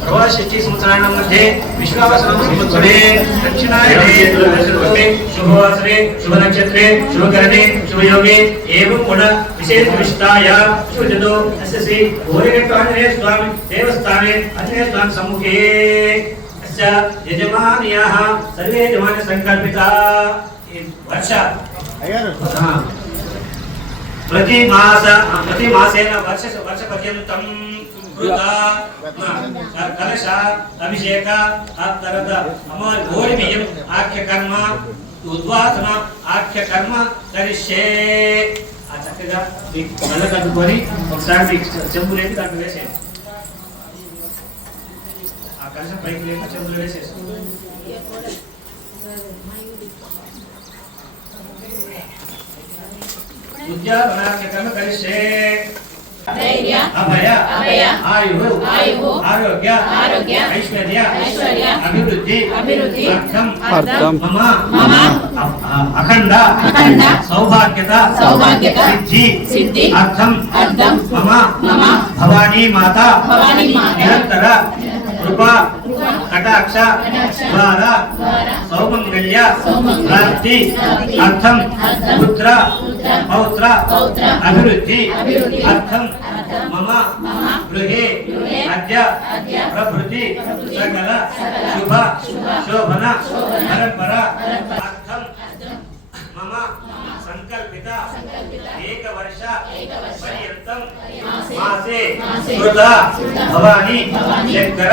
గోవిందాయ నమః కృష్ణాయ నమః మధుసూదనాయ నమః శ్రీకృష్ణాయ నమః రామాయ నమః శ్రీధరాయ నమః శ్రీకేశాయ నమః పద్మనాభాయ నమః దామోదరాయ నమః శ్రీకృష్ణాయ నమః వాసుదేవాయ నమః ప్రద్యుమ్నాయ నమః శ్రీధరాయ నమః శ్రీవర్ధనాయ నమః తదుక్షాయ నమః నరసింహాయ నమః అచ్యుతాయ నమః జనార్దనాయ నమః ఉపేంద్రాయ నమః హరే నమః శ్రీకృష్ణాయ నమః శ్రీకృష్ణ పరమేశ్వరుడు అందరూ సాధర్మాణేన ప్రవాషష్ఠి సంవత్సరాణం मध्ये విశ్వావసనం సంవత్సరే దక్షిణాయనే శుభవాసరే శుభనక్షత్రే శుభకరణే శుభయోగే ఏవం గుణ విశేష విశిష్టాయ శుభజతో అస్య శ్రీ భూరిఘట్టాంజనేయ స్వామి దేవస్థానే ఆంజనేయ స్వామి సమ్ముఖే అస్య యజమాన్యాः సర్వే యజమాన సంకల్పితా ఈ వర్ష ఆ. ప్రతి మాస ప్రతి మాసేన వర్ష వర్ష పర్యంతం కృత మ, కలశ అభిషేక ఆ తర్వాత అమ్మవారి గోడి బియ్యం ఆఖ్య కర్మ ఉద్వాసన ఆఖ్య కర్మ కరిష్యే ఆ చక్కగా మీ కళ్ళ కట్టుకొని ఒకసారి మీ చెంబు లేని దాంట్లో వేసేయండి ఆ కలశం పైకి లేక చెంబులు వేసేసి ఉద్యాపనాఖ్య కర్మ కరిష్యే ధైర్య అభయ అభయ ఆయు ఆయువు ఆరోగ్య ఆరోగ్య ఐశ్వర్య ఐశ్వర్య అభివృద్ధి అభివృద్ధి అర్థం అర్థం మమ మమ అఖండ అఖండ సౌభాగ్యత సౌభాగ్యత సిద్ధి సిద్ధి అర్థం అర్థం మమ మమ భవానీ మాత భవానీ మాత నిరంతర కృప కటాక్ష కటాక్ష ద్వారా ద్వారా సౌమంగళ్య సౌమంగళ్య ప్రాప్తి ప్రాప్తి అర్థం అర్థం పుత్ర పుత్ర పౌత్ర పౌత్ర అభివృద్ధి అభివృద్ధి అర్థం అర్థం మమ మమ గృహే గృహే అద్య అద్య ప్రభృతి ప్రభృతి సకల సకల శుభ శుభ శోభన శోభన పరంపర పరంపర అర్థం అర్థం మమ సంకల్పిత సంకల్పిత ఏకవర్ష ఏకవర్ష పర్యంతం మాసే మాసే మాసే కృత కృత భవానీ భవానీ శంకర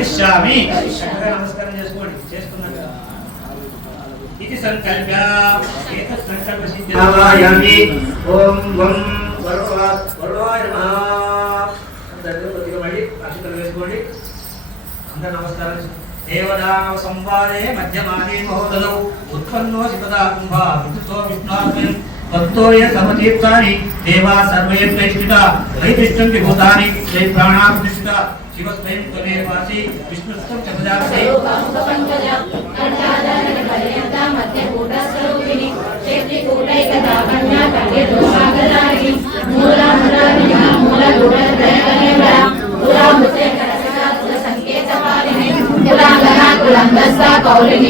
కరిష్యామి నమస్కారం చేసుకోండి. చేసుకున్నాం కదా ఇది సంకల్ప సంకల్ప సిద్ధి నారాయణి ఓం వం వరుణా వరుణాయ నమః. మళ్ళీ అక్షతలు వేసుకోండి అందరు నమస్కారం. చేసుకోండి. దేవదానవ సంవాదే మధ్యమానే మహోదలౌ ఉత్పన్నో శిపదా కుంభ విద్యుతో విష్ణాస్మిన్ భక్తోయ సమతీర్థాని దేవా సర్వే ప్రతిష్ఠిత వైదిష్టం విభూతాని. జై ప్రాణా शिवत्रयं त्वमेवासि विष्णुस्थं च भजासि मध्यकूटस्वरूपिणि क्षेत्रिकूटैकदाभण्याकल्यदोषागदायि मूलामुरारिणा मूलगुणत्रयकलेवरा कुलामुसेकरसदासुरसङ्केतपालिनि कुलाङ्गना कुलङ्गस्ता कौलिनि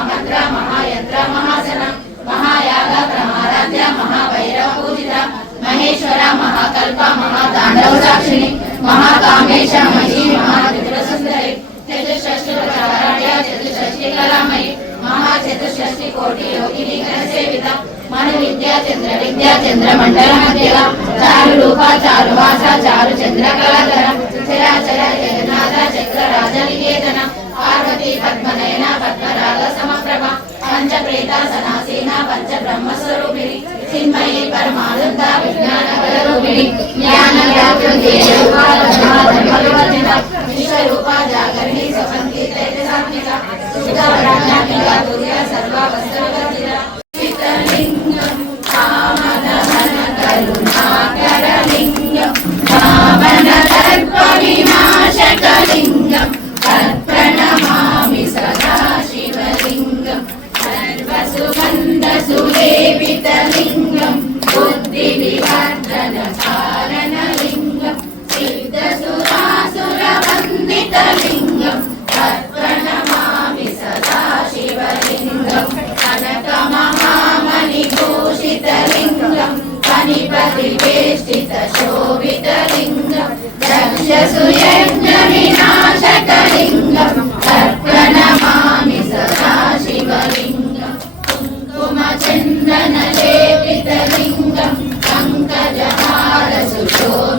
మహాకల్ప మహాతాండవ సాక్షిని మహాకామేశ మహీ మహాత్రిపుర సుందరి చతుషష్టి ప్రచారాఢ్య చతుషష్టి కళామయి మహాచతుషష్టి కోటి యోగిని గణసేవిత మన విద్యా చంద్ర విద్యా చంద్ర మండల మధ్యల చారు రూప చారు వాస చారు చంద్ర కళాధర చరాచర జగన్నాథ చక్ర రాజ నికేతన పార్వతీ పద్మనయన పద్మరా पंच पञ्चप्रेता सनासेना व्याप्त चिन्मये परमानन्दा विज्ञानवररूपिणि ज्ञानव्याप्तिरूपा विश्व विश्वरूपा जागरणी स्वपन्ति तैतसात्मिका सुखवराज्ञापिका दुर्गा सर्वा वस्त्रवरा సుగంధ సులేపిత లింగం బుద్ధి నివర్ధన కారణ లింగం సిద్ధ సురాసుర వందిత లింగం తత్ప్రణమామి సదా శివలింగం కనక మహామణి భూషిత లింగం పనిపతి వేష్టిత శోభిత లింగం దక్ష సుయజ్ఞ